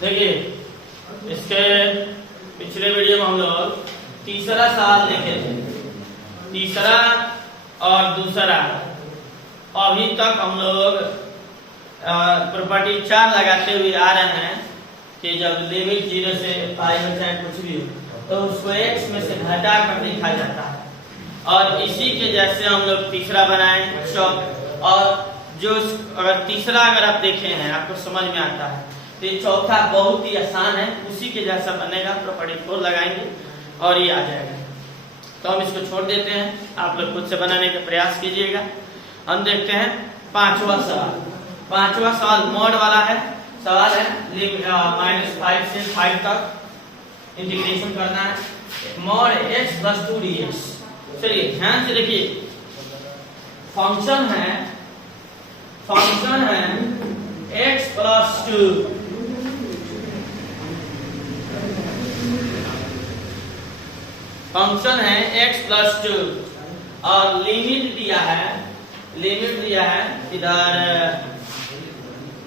देखिए इसके पिछले वीडियो में हम लोग तीसरा सवाल देखे थे, तीसरा और दूसरा। अभी तक हम लोग प्रॉपर्टी 4 लगाते हुए आ रहे हैं कि जब लिमिट 0 से पाई हो चाहे कुछ भी हो तो उसको x में से घटा कर लिखा जाता है। और इसी के जैसे हम लोग तीसरा बनाए। और जो अगर तीसरा अगर आप देखे हैं आपको समझ में आता है तो ये चौथा बहुत ही आसान है, उसी के जैसा बनेगा। प्रॉपर्टी 4 लगाएंगे और ये आ जाएगा। तो हम इसको छोड़ देते हैं, आप लोग खुद से बनाने का प्रयास कीजिएगा। हम देखते हैं पांचवा सवाल। पांचवा सवाल मॉड वाला है। सवाल है -5 से 5 तक इंटीग्रेशन करना है। Mod x + 2dx। चलिए ध्यान से देखिए, फंक्शन है x + 2। फंक्शन है x + 2 और लिमिट दिया है इधर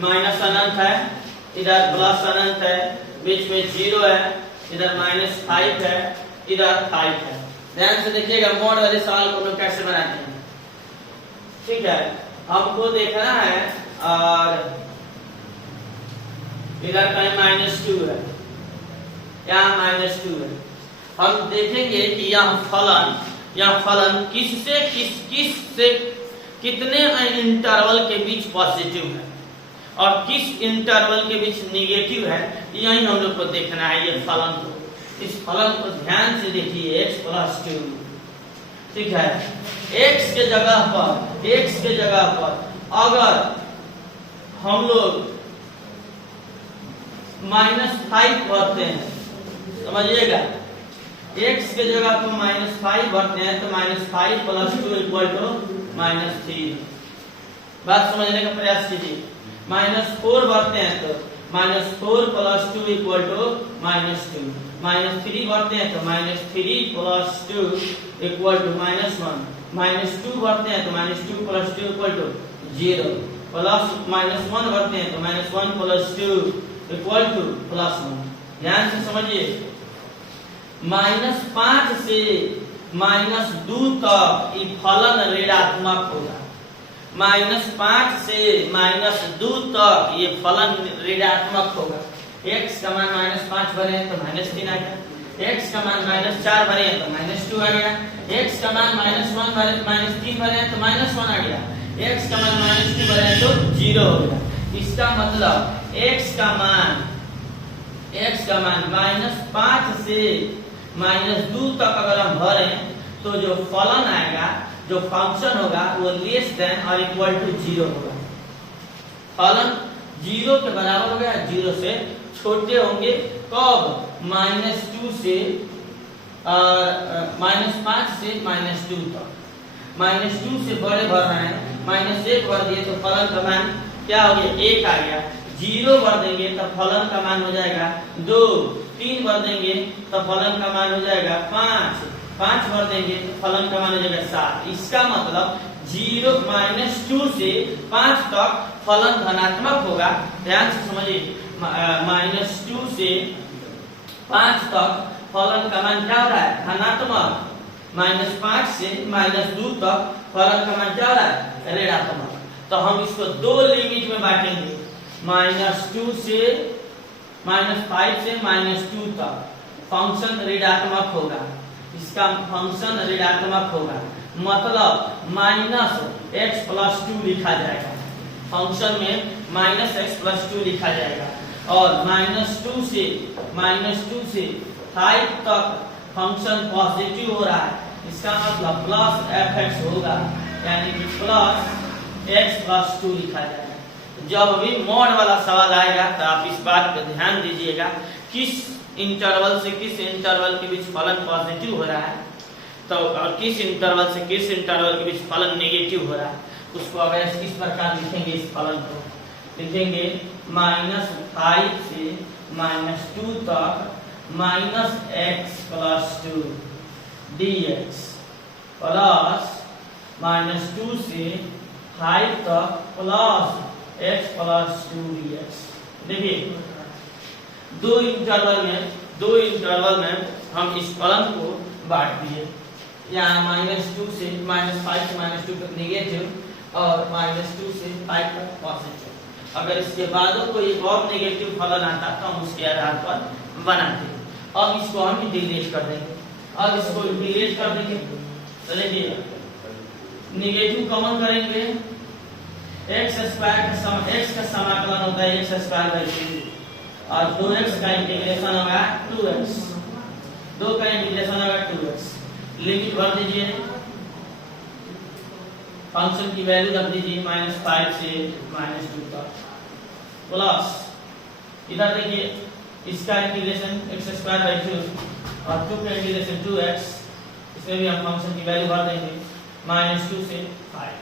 माइनस अनंत है, इधर प्लस अनंत है, बीच में 0 है, इधर -5 है, इधर 5 है। ध्यान से देखिएगा मॉड वाले सवाल को हम लोग कैसे बनाते हैं। ठीक है, हमको देखना है और इधर कहीं -2 है, यहाँ -2 है। हम देखेंगे कि यह फलन किससे कितने इंटरवल के बीच पॉजिटिव है और किस इंटरवल के बीच नेगेटिव है, यही हम लोग को देखना है। ये फलन को, इस फलन को ध्यान से देखिए, x + 2। ठीक है, x के जगह पर अगर हम लोग -5 भरते हैं, समझिएगा, x के जगह पर -5 भरते हैं तो -5 + 2 = -3। बात समझने का प्रयास कीजिए। -4 भरते हैं तो -4 + 2 = -2। -3 भरते हैं तो -3 + 2 = -1। -2 भरते हैं तो -2 + 2 = 0। +-1 भरते हैं तो -1 + 2 = +1। ध्यान से समझिए, -5 से -2 तक ये फलन ऋणात्मक होगा। -5 से -2 तक ये फलन ऋणात्मक होगा। x का मान -5 भरे हैं तो -3 आ गया, x का मान -4 भरे हैं तो -2 आ गया, x का मान -1 भरे -3 भरे हैं तो -1 आ गया, x का मान -2 भरे हैं तो 0 हो गया। इसका मतलब x का मान -5 से -2 तक अगर हम भरें तो जो फलन आएगा, जो फंक्शन होगा, वो लेस देन और इक्वल टू 0 होगा। फलन 0 के बराबर होगा, 0 से छोटे होंगे। कब? -2 से -5 से -2 तक। -2 से बड़े भर रहे हैं, -1 भर दिए तो फलन का मान क्या हो गया? 1 आ गया। 0 भर देंगे तो फलन का मान हो जाएगा 2। 3 भर देंगे तो फलन का मान हो जाएगा 5। 5 भर देंगे तो फलन का मान हो जाएगा 7। इसका मतलब 2 से 5 तक फलन धनात्मक होगा। ध्यान से समझिए, -2 से 5 तक फलन का मान क्या हो रहा है? धनात्मक। -5 से -2 तक फलन का मान क्या हो रहा है? ऋणात्मक। तो हम इसको 2 लिमिट में बांटेंगे। -5 से -2 तक फंक्शन ऋणात्मक होगा। इसका फंक्शन ऋणात्मक होगा, मतलब -x + 2 लिखा जाएगा। फंक्शन में -x + 2 लिखा जाएगा। और -2 से 5 तक फंक्शन पॉजिटिव हो रहा है, इसका मतलब +fx होगा, यानी कि +x + 2 लिखा जाएगा। जब भी मॉड वाला सवाल आएगा तो आप इस बात पर ध्यान दीजिएगा, किस इंटरवल से किस इंटरवल के बीच फलन पॉजिटिव हो रहा है, तो और किस इंटरवल से किस इंटरवल के बीच फलन नेगेटिव हो रहा है, उसको अगर इस प्रकार लिखेंगे, इस फलन को लिखेंगे -5 से -2 तक -x + 2 dx प्लस -2 से 5 तक +x + 2 dx। देखिए दो इंटरवल में हम इस फलन को बांट दिए। यहाँ -2 से -5 से -2 तक नेगेटिव और -2 से 5 तक पॉजिटिव। अगर इसके बाद कोई एक और नेगेटिव फलन आता तो हम उसके आधार पर बनाते। अब इसको हम इंटीग्रेट कर देंगे। अब इसको इंटीग्रेट कर देंगे तो देखिए नेगेटिव कॉमन करेंगे, x का समाकलन होता है x² और 2x का इंटीग्रेशन होगा 2x, 2 का इंटीग्रेशन होगा 2x। लिमिट भर दीजिए, फंक्शन की वैल्यू रख दीजिए -5 से -2 तक, प्लस इधर देखिए इसका इंटीग्रेशन x² और 2 का इंटीग्रेशन 2x, इसमें भी हम फंक्शन की वैल्यू भर देंगे -2 से 5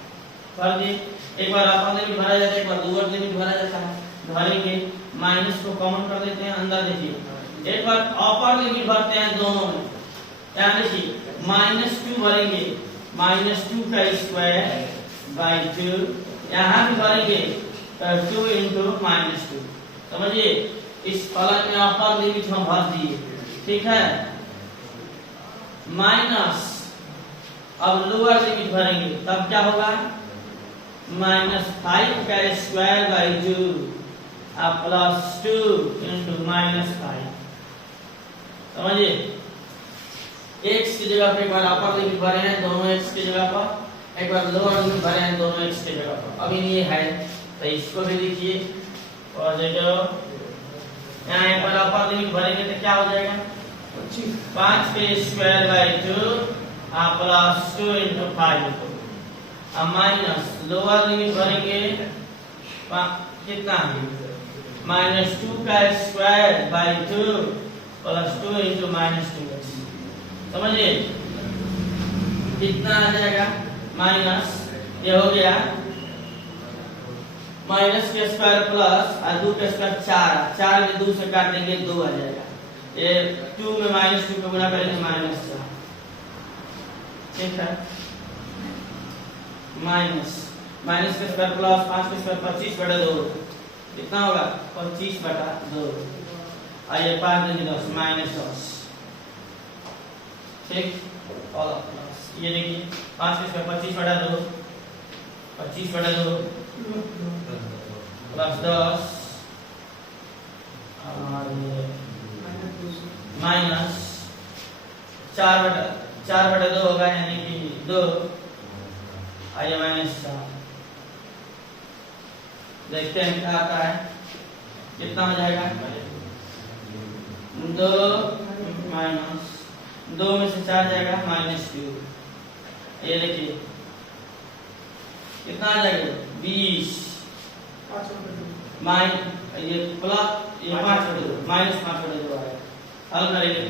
भर दिए। एक बार अपर लिमिट भरा जाता है, एक बार लोअर लिमिट भरा जाता है, भरेंगे माइनस को कॉमन कर देते हैं अंदर। देखिए एक बार अपर लिमिट भरते हैं दोनों में, यहाँ देखिए -2 भरेंगे, -2 का स्क्वायर बाई 2, यहाँ भी भरेंगे 2 इंटू -2। समझिए इस फलन में अपर लिमिट हम भर दिए, ठीक है। माइनस अब लोअर लिमिट भरेंगे, तब क्या होगा -5 का स्क्वायर बाई 2 प्लस 2 इंटू -5। समझिए x की जगह पे एक बार अपर लिमिट भरे हैं दोनों x की जगह पर, एक बार लोअर लिमिट भरे हैं दोनों x की जगह पर। अभी ये है तो इसको भी लिखिए पॉजिटिव। यहाँ एक बार अपर लिमिट भरेंगे तो क्या हो जाएगा 5 के square by 2 plus 2 into 5 minus lower limit भरेंगे कितना -2 का square by 2 plus 2 into -2x। समझिए कितना आ जाएगा माइनस, ये हो गया माइनस के स्क्वायर प्लस 2 के स्क्वायर 4 में 2 से काट देंगे 2 आ जाएगा। ये 2 में -2 को गुणा करेंगे -4, ठीक है। माइनस के स्क्वायर प्लस 5 के स्क्वायर 25/2 कितना होगा 25/2। आइए 5 दूनी 10 -10, ठीक। और प्लस ये देखिए 5 के स्क्वायर 25/2 प्लस 10 और ये माइनस 4/2 होगा, यानी कि 2। आइए -4, देखते हैं क्या आता है, कितना हो जाएगा 2 में से 4 जाएगा -2। ये देखिए कितना आ जाएगा 20 ये प्लस ये 5/2 -5/2 आएगा। हल करेंगे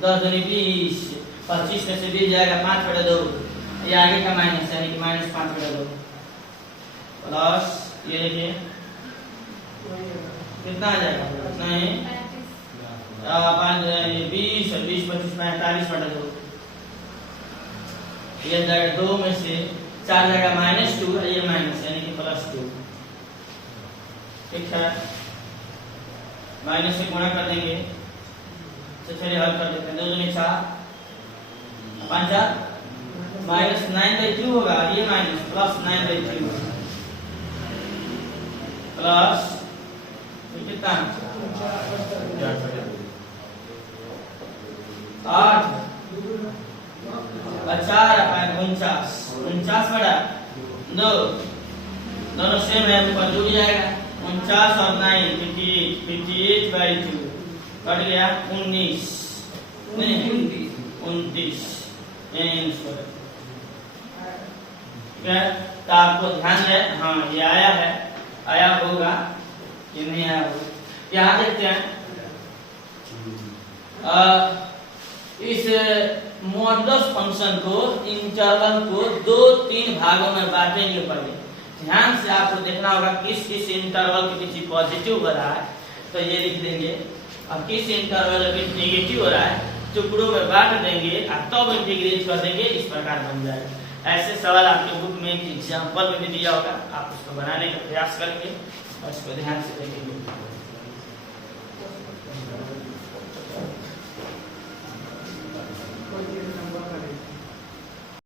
10 दूनी 20, 25 में से 20 जाएगा 5/2, ये आगे का माइनस यानी कि -5/2 प्लस ये देखिए कितना आ जाएगा नहीं 20 और 20 25 45/2। ये जाएगा 2 में से 4 जाएगा -2, ये माइनस यानी कि +2, ठीक है। माइनस से गुणा कर देंगे तो चलिए हल कर देते हैं। 2 दूनी 4 5 -9/2 होगा, ये माइनस प्लस 9/2 प्लस कितना 8 49/2 दोनों सेम है, ऊपर जुड़ जाएगा 49 और 9 58/2 कट गया 19 नहीं 29 ठीक है। तो आपको ध्यान है, हाँ ये आया होगा कि नहीं आया होगा। यहाँ देखते हैं इस मॉडुलस फंक्शन को इंटरवल को 2-3 भागों में बांटेंगे। पहले ध्यान से आपको देखना होगा किस इंटरवल के पीछे पॉजिटिव हो रहा है तो ये लिख देंगे, और किस इंटरवल के पीछे नेगेटिव हो रहा है टुकड़ों में बांट देंगे और तब इंटीग्रेट कर देंगे। इस प्रकार बन जाएगा। ऐसे सवाल आपके बुक में एग्जाम्पल में भी दिया होगा, आप उसको बनाने का प्रयास करेंगे। इसको ध्यान से देखिए।